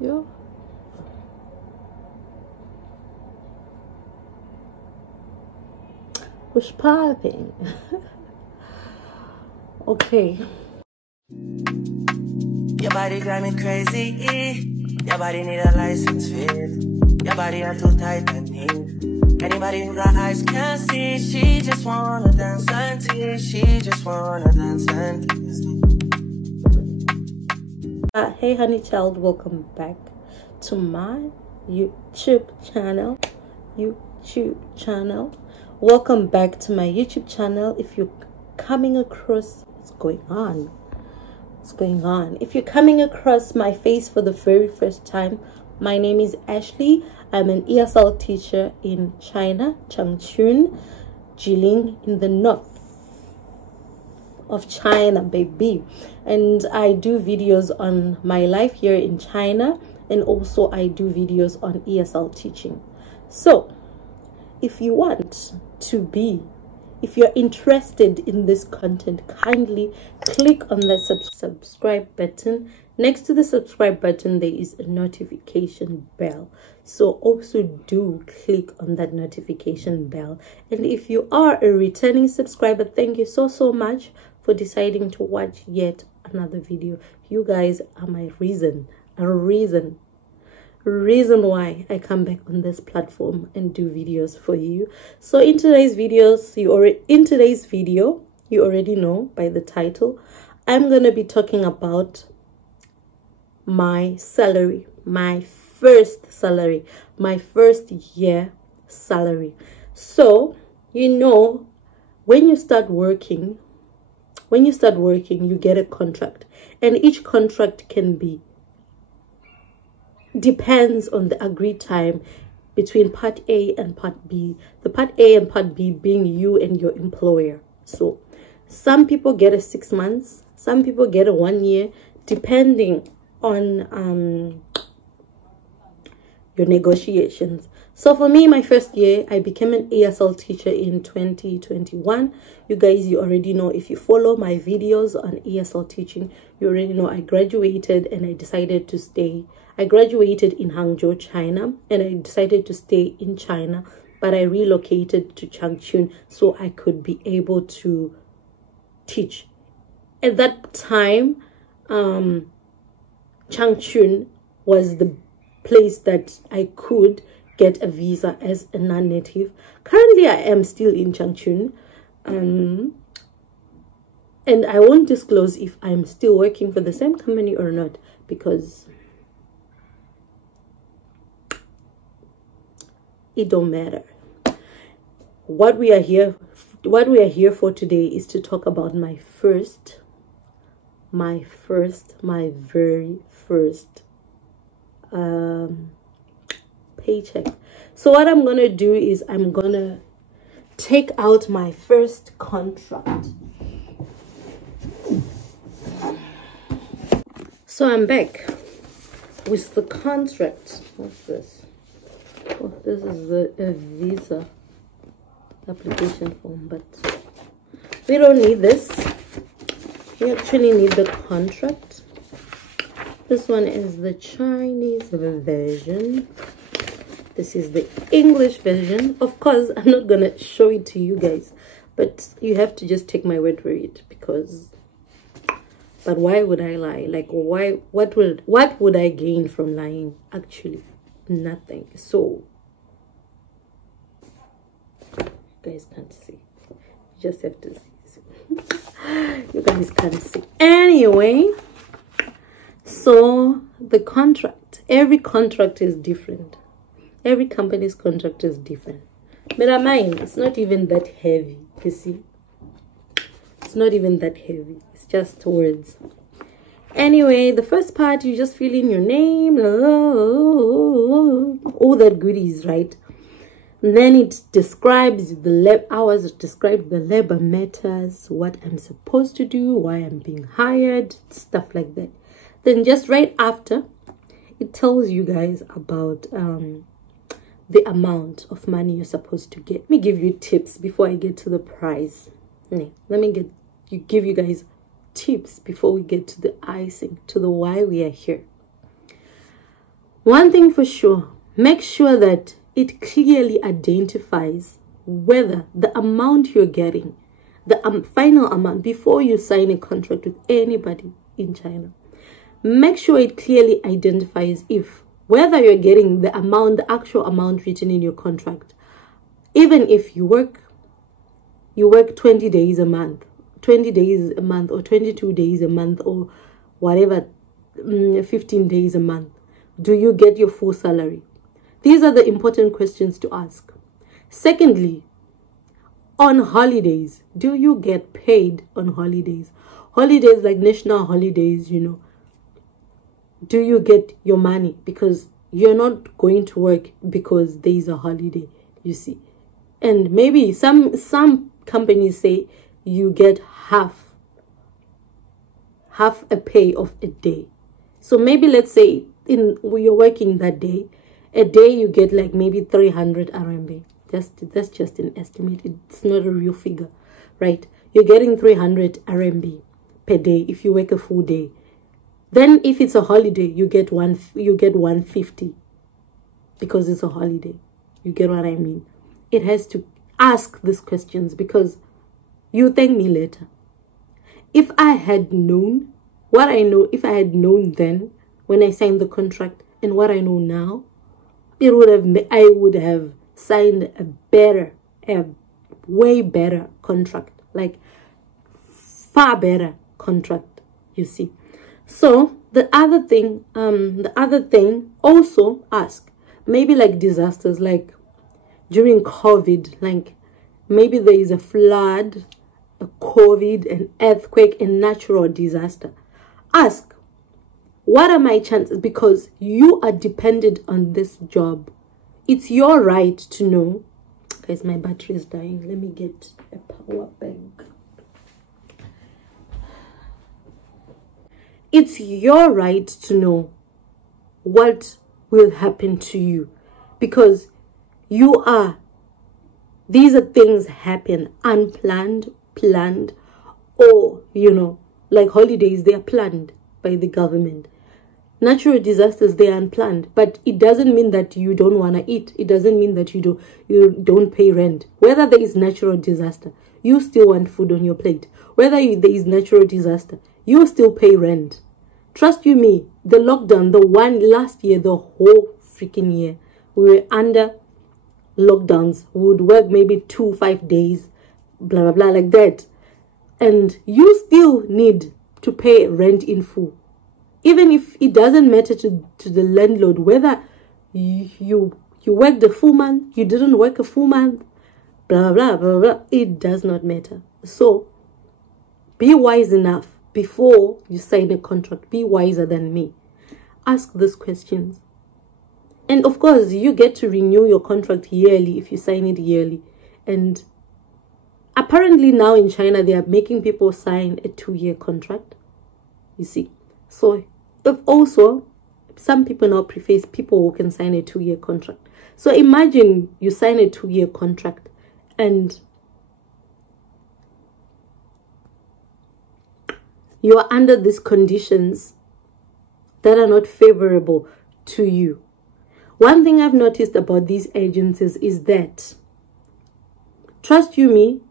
Yeah. What's popping? Okay. Your body drive me crazy. Your body need a license fit. Your body are too tight and neat. Anybody who got eyes can't see. She just wanna dance and tease. She just wanna dance and tease. Hey honey child, welcome back to my YouTube channel. Welcome back to my YouTube channel. If you're coming across what's going on, if you're coming across my face for the very first time, my name is Ashley. I'm an ESL teacher in China, Changchun, Jilin, in the north of China, baby. And I do videos on my life here in China, and also I do videos on ESL teaching. So if you want to be, if you're interested in this content, kindly click on the subscribe button. Next to the subscribe button, there is a notification bell. So also do click on that notification bell. And if you are a returning subscriber, thank you so much for deciding to watch yet another video. You guys are my reason why I come back on this platform and do videos for you. So in today's video, you already know by the title, I'm gonna be talking about my salary, my first year salary. So you know, when you start working, you get a contract, and each contract depends on the agreed time between part A and part B. The part A and part B being you and your employer. So some people get a 6 months, some people get a 1 year, depending on your negotiations. So for me, my first year, I became an ESL teacher in 2021. You guys, you already know, if you follow my videos on ESL teaching, you already know I graduated and I decided to stay. I graduated in Hangzhou, China, and I decided to stay in China, but I relocated to Changchun so I could be able to teach. At that time, Changchun was the place that I could get a visa as a non-native. Currently, I am still in Changchun, and I won't disclose if I'm still working for the same company or not, because it don't matter. What we are here for today is to talk about my very first paycheck. So what I'm gonna do is I'm gonna take out my first contract. So I'm back with the contract. What's this? Oh, this is a visa application form, but we don't need this. We actually need the contract. This one is the Chinese version. This is the English version. Of course, I'm not gonna show it to you guys, but you have to just take my word for it, because but why would I lie? Like, why? What would I gain from lying? Actually, nothing. So you guys can't see. You just have to see. You guys can't see. Anyway, so the contract, every contract is different. Every company's contract is different. But mine, it's not even that heavy, you see. It's not even that heavy. It's just words. Anyway, the first part, you just fill in your name, all that goodies, right? And then it describes the hours, it describes the labor matters, what I'm supposed to do, why I'm being hired, stuff like that. Then just right after, it tells you guys about the amount of money you're supposed to get. Let me give you tips before I get to the price. Let me give you guys tips before we get to the icing, to the why we are here. One thing for sure, make sure that it clearly identifies whether the amount you're getting, the final amount, before you sign a contract with anybody in China. Make sure it clearly identifies whether you're getting the amount, the actual amount written in your contract. Even if you work 20 days a month, 20 days a month, or 22 days a month, or whatever, 15 days a month, do you get your full salary? These are the important questions to ask. Secondly, on holidays, do you get paid on holidays? Holidays like national holidays, do you get your money? Because you're not going to work because there is a holiday, you see. And maybe some companies say you get half a pay of a day. So maybe let's say you're working that day, a day you get like maybe 300 RMB. That's just an estimate. It's not a real figure, right? You're getting 300 RMB per day if you work a full day. Then if it's a holiday, you get 150 because it's a holiday. You get what I mean? It has to ask these questions because you thank me later. If I had known what I know, if I had known then when I signed the contract and what I know now, I would have signed a way better contract, like far better contract, you see. So the other thing also ask, maybe like disasters, like during COVID, like maybe there is a flood, a COVID, an earthquake, a natural disaster. Ask, what are my chances? Because you are dependent on this job. It's your right to know. Guys, my battery is dying. Let me get a power bank. It's your right to know what will happen to you, because these are things happen unplanned, planned, or like holidays, they are planned by the government. Natural disasters, they are unplanned, but it doesn't mean that you don't want to eat. It doesn't mean that you don't pay rent. Whether there is natural disaster, you still want food on your plate. Whether there is natural disaster, you still pay rent. Trust you me, the lockdown, the one last year, the whole freaking year, we were under lockdowns. We would work maybe 2-5 days, blah, blah, blah, like that. And you still need to pay rent in full. Even if it doesn't matter to the landlord, whether you worked a full month, you didn't work a full month, blah, blah, blah, blah, it does not matter. So be wise enough before you sign a contract. Be wiser than me. Ask these questions. And of course, you get to renew your contract yearly if you sign it yearly. And apparently now in China, they are making people sign a 2-year contract. You see. So if also, some people now prefer people who can sign a 2-year contract. So imagine you sign a 2-year contract and you are under these conditions that are not favorable to you. One thing I've noticed about these agencies is that, trust you me,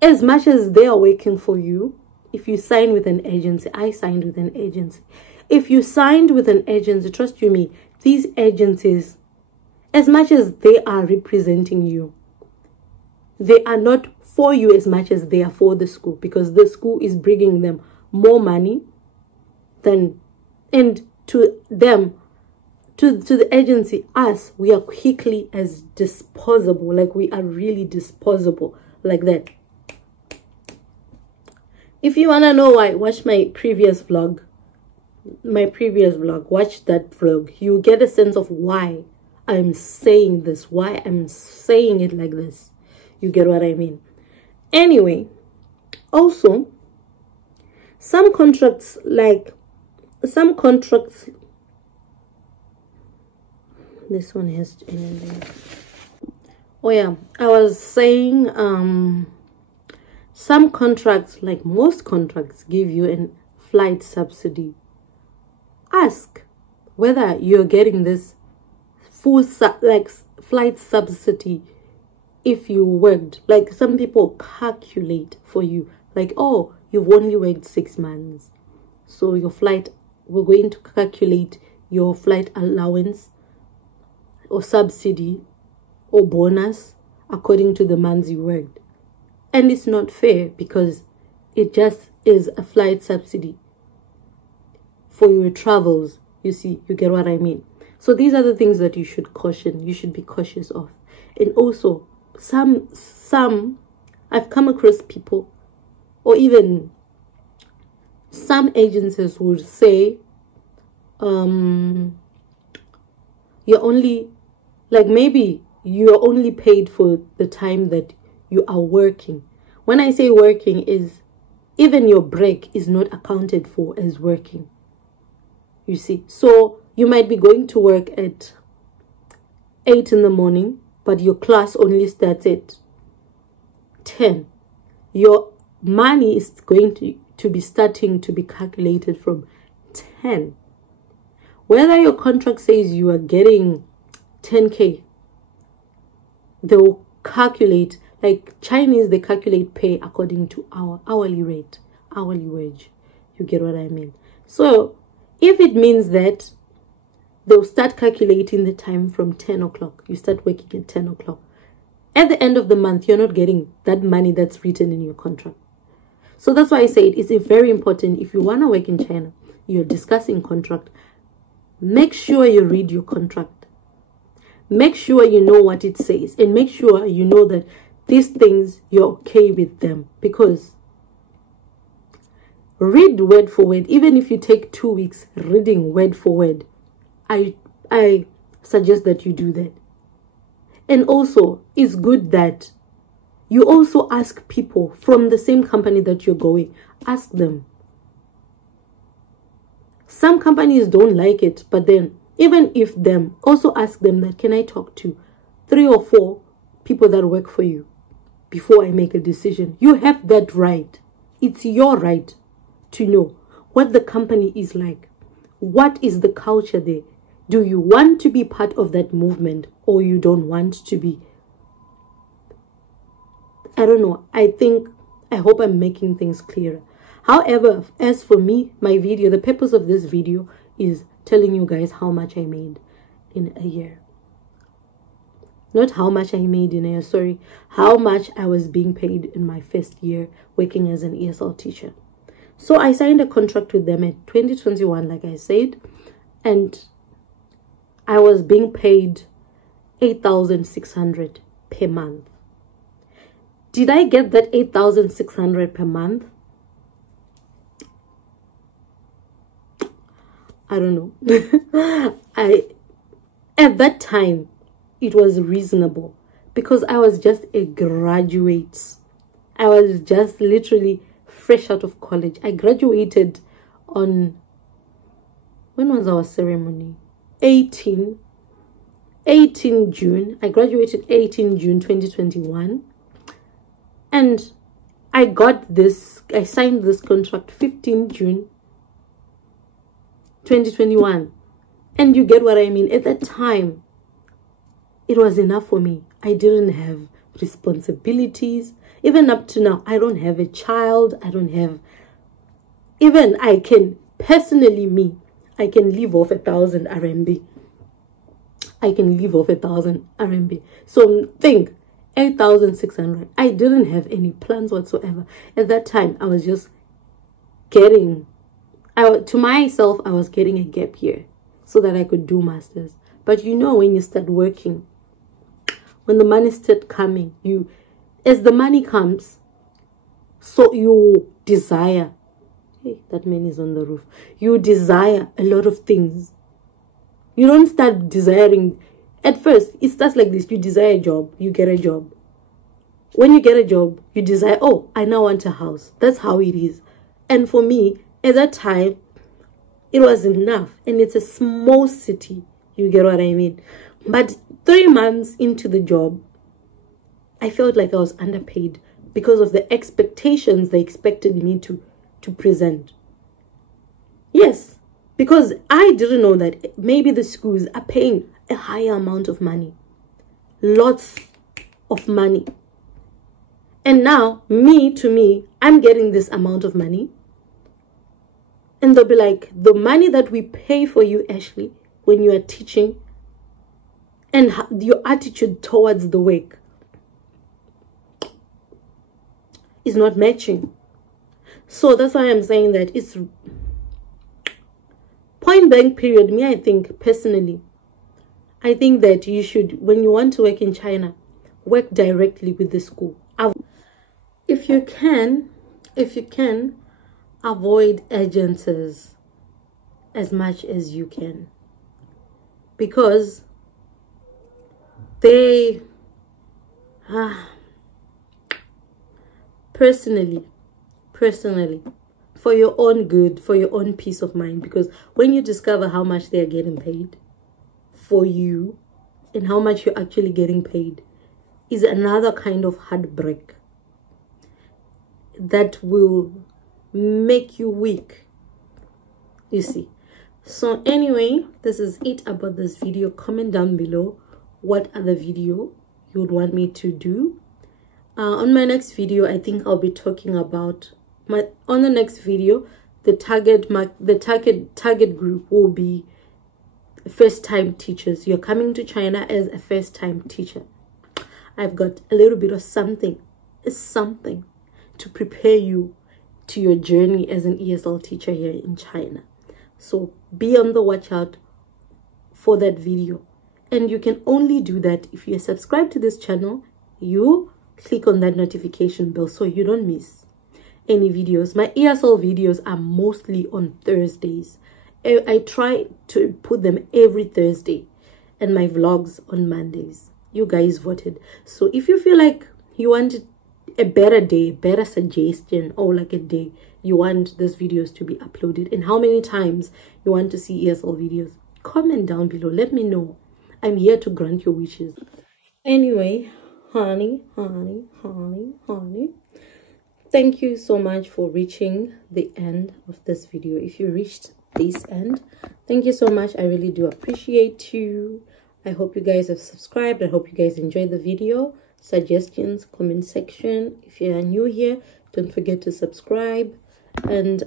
as much as they are working for you, if you sign with an agency, I signed with an agency. If you signed with an agency, trust you me, these agencies, as much as they are representing you, they are not for you as much as they are for the school, because the school is bringing them more money than, and to them, to the agency, us, we are quickly as disposable, like we are really disposable, like that. If you want to know why, watch my previous vlog. Watch that vlog. You get a sense of why I'm saying this, why I'm saying it like this. You get what I mean? Anyway, also, some contracts, this one has, oh yeah, I was saying, some contracts, like most contracts, give you a flight subsidy. Ask, whether you're getting this full like flight subsidy if you worked, like some people calculate for you, like, oh, you've only worked 6 months, so your flight, we're going to calculate your flight allowance or subsidy or bonus according to the months you worked. And it's not fair, because it just is a flight subsidy for your travels. You see, you get what I mean? So these are the things that you should be cautious of. And also, some I've come across people, or even some agencies would say, you're only, like, maybe you're only paid for the time that you are working. When I say working, is even your break is not accounted for as working. You see, so you might be going to work at 8 in the morning, but your class only starts at 10. Your money is going to be starting to be calculated from 10. Whether your contract says you are getting 10K, they'll calculate, like Chinese, they calculate pay according to our hourly rate, hourly wage. You get what I mean? So if it means that they'll start calculating the time from 10 o'clock, you start working at 10 o'clock. At the end of the month, you're not getting that money that's written in your contract. So that's why I said it's very important. If you want to work in China, you're discussing contract, make sure you read your contract. Make sure you know what it says, and make sure you know that these things, you're okay with them. Because read word for word. Even if you take 2 weeks reading word for word, I suggest that you do that. And also, it's good that you also ask people from the same company that you're going. Ask them. Some companies don't like it, but then even if them, also ask them that, can I talk to 3 or 4 people that work for you before I make a decision? You have that right. It's your right to know what the company is like. What is the culture there? Do you want to be part of that movement, or you don't want to be? I don't know. I hope I'm making things clearer. However, as for me, my video, the purpose of this video is telling you guys how much I made in a year. Not how much I made in a year, sorry. How much I was being paid in my first year working as an ESL teacher. So I signed a contract with them in 2021, like I said. And I was being paid 8,600 per month. Did I get that 8,600 per month? I don't know. At that time, it was reasonable, because I was just a graduate. I was just literally fresh out of college. I graduated on, when was our ceremony? 18 June. I graduated 18 June 2021. And I signed this contract 15 June 2021. And you get what I mean? At that time, it was enough for me. I didn't have responsibilities. Even up to now, I don't have a child. I don't have, even I can, personally I can live off 1,000 RMB. I can live off 1,000 RMB. So think, 8,600. I didn't have any plans whatsoever. At that time, I was just getting, to myself, I was getting a gap year so that I could do masters. But you know, when you start working, when the money starts coming, as the money comes, so you desire, hey, that man is on the roof. You desire a lot of things. You don't start desiring. At first, it starts like this. You desire a job. You get a job. When you get a job, you desire, oh, I now want a house. That's how it is. And for me, at that time, it was enough. And it's a small city. You get what I mean? But 3 months into the job, I felt like I was underpaid because of the expectations they expected me to present. Yes, Because I didn't know that maybe the schools are paying a higher amount of money. Lots of money. And now, to me, I'm getting this amount of money. And they'll be like, the money that we pay for you, Ashley, when you are teaching, and your attitude towards the work is not matching. So that's why I'm saying that it's point blank period. Me, I think personally, I think that you should, when you want to work in China, work directly with the school. If you can, avoid agencies as much as you can, because they personally, for your own good, for your own peace of mind, because when you discover how much they are getting paid for you and how much you're actually getting paid, is another kind of heartbreak that will make you weak, you see. So anyway, this is it about this video. Comment down below what other video you would want me to do. On my next video, I think I'll be talking about on the next video, the target group will be first-time teachers. You're coming to China as a first-time teacher. I've got a little bit of something to prepare you to your journey as an ESL teacher here in China. So be on the watch out for that video. And you can only do that if you're subscribed to this channel. You click on that notification bell so you don't miss any videos. My ESL videos are mostly on Thursdays. I try to put them every Thursday, and my vlogs on Mondays. You guys voted. So if you feel like you want a better day, better suggestion, or like a day you want these videos to be uploaded and how many times you want to see ESL videos, comment down below. Let me know. I'm here to grant your wishes. Anyway, honey, thank you so much for reaching the end of this video. If you reached this end, thank you so much. I really do appreciate you. I hope you guys have subscribed. I hope you guys enjoyed the video. Suggestions, comment section. If you are new here, don't forget to subscribe. And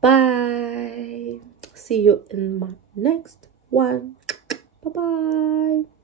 bye. See you in my next one. Bye bye.